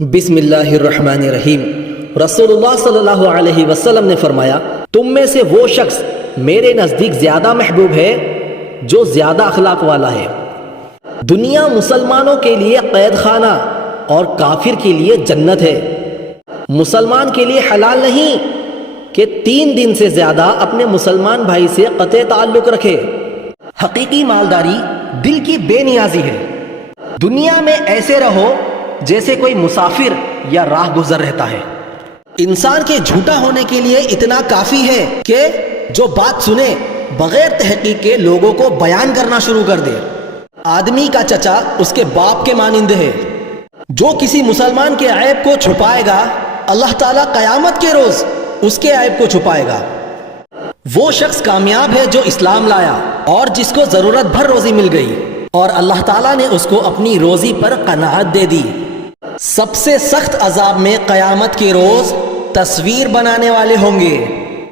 بسم اللہ الرحمن الرحیم۔ رسول اللہ صلی اللہ علیہ وسلم نے فرمایا، تم میں سے وہ شخص میرے نزدیک زیادہ محبوب ہے جو زیادہ اخلاق والا ہے۔ دنیا مسلمانوں کے لیے قید خانہ اور کافر کے لیے جنت ہے۔ مسلمان کے لیے حلال نہیں کہ 3 دن سے زیادہ اپنے مسلمان بھائی سے قطع تعلق رکھے۔ حقیقی مالداری دل کی بے نیازی ہے۔ دنیا میں ایسے رہو جیسے کوئی مسافر یا راہ گزر رہتا ہے۔ انسان کے جھوٹا ہونے کے لیے اتنا کافی ہے کہ جو بات سنے بغیر تحقیق کے لوگوں کو بیان کرنا شروع کر دے۔ آدمی کا چچا اس کے باپ کے مانند ہے۔ جو کسی مسلمان کے عیب کو چھپائے گا، اللہ تعالیٰ قیامت کے روز اس کے عیب کو چھپائے گا۔ وہ شخص کامیاب ہے جو اسلام لایا اور جس کو ضرورت بھر روزی مل گئی اور اللہ تعالیٰ نے اس کو اپنی روزی پر قناعت دے دی۔ سب سے سخت عذاب میں قیامت کے روز تصویر بنانے والے ہوں گے۔